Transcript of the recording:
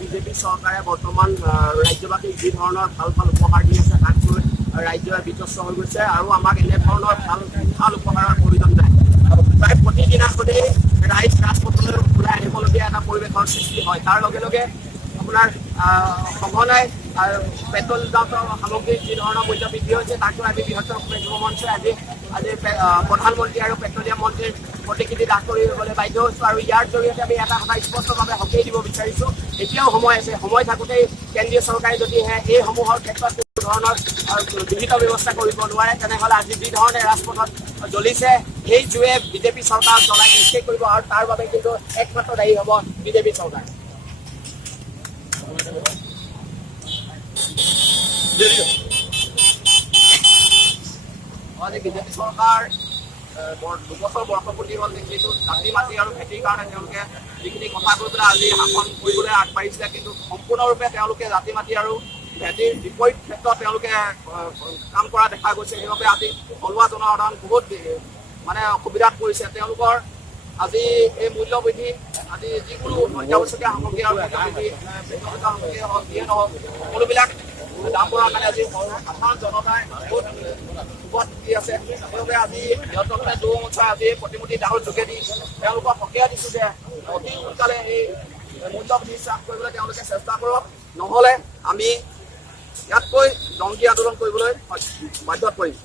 BJP চৰকাৰে বৰ্তমান ৰাজ্যবাসীক যি ধৰণৰ ভাল ভাল উপহাৰ দি আছে তাক লৈ ৰাজ্যই বিতস্ত হৈ গৈছে আৰু আমাক এনেধৰণৰ ভাল উপহাৰৰ প্ৰয়োজন নাই। প্ৰায় প্ৰতিদিনাখনেই ৰাইজ ৰাজপথলৈ ওলাই আহিবলগীয়া এটা পৰিৱেশৰ সৃষ্টি হয়। তাৰ লগে লগে আপোনাৰ সঘনাই পেট্ৰল সামগ্ৰীৰ যি ধৰণৰ মূল্য বৃদ্ধি হৈছে তাক লৈ আজি বৃহত্তৰ যুৱ মঞ্চই আজি প্ৰধানমন্ত্ৰী আৰু পেট্ৰলিয়াম মন্ত্ৰীৰ প্ৰতিকৃতি দাখ কৰিবলৈ বাধ্য হৈছোঁ আৰু ইয়াৰ জৰিয়তে আমি এটা কথা স্পষ্টভাৱে সকীয়াই দিব বিচাৰিছোঁ। এতিয়াও সময় আছে, সময় থাকোঁতেই কেন্দ্ৰীয় চৰকাৰে যদিহে এইসমূহৰ ক্ষেত্ৰত কোনো ধৰণৰ বিহিত ব্যৱস্থা কৰিব নোৱাৰে তেনেহ'লে আজি যি ধৰণে ৰাজপথত জ্বলিছে সেই জুয়ে বিজেপি চৰকাৰক জ্বলাই নিষ্ক্ৰিয় কৰিব আৰু তাৰ বাবে কিন্তু একমাত্ৰ দায়ী হ'ব বিজেপি চৰকাৰ। আজি বিজেপি চৰকাৰ দুবছৰ বৰ্ষপূৰ্তি হ'ল যিটো জাতি মাটি আৰু খেতিৰ কাৰণে তেওঁলোকে যিখিনি কথা কৈ পেলাই আজি শাসন কৰিবলৈ আগবাঢ়িছিলে, কিন্তু সম্পূৰ্ণৰূপে তেওঁলোকে জাতি মাটি আৰু খেতিৰ বিপৰীত ক্ষেত্ৰত তেওঁলোকে কাম কৰা দেখা গৈছে। সেইবাবে আজি থলুৱা জনসাধাৰণ বহুত মানে অসুবিধাত পৰিছে। তেওঁলোকৰ আজি এই মূল্য বৃদ্ধি আজি যিকোনো অত্যাৱশ্যকীয় সামগ্ৰী আৰু সামগ্ৰী হওক যিয়ে নহওক সকলোবিলাক দাম বঢ়াৰ কাৰণে আজি সাধাৰণ জনতাই বহুত সুখত দি আছে। সেইবাবে আজি বৃহত্তৰ যুৱ মঞ্চই আজি প্ৰতিমূৰ্তি দাহৰ যোগেদি তেওঁলোকক সকীয়াই দিছোঁ যে অতি সোনকালে এই মূল্য বৃদ্ধি হ্ৰাস কৰিবলৈ তেওঁলোকে চেষ্টা কৰক, নহ'লে আমি ইয়াতকৈ জংকী আন্দোলন কৰিবলৈ বাধ্যত পৰিম।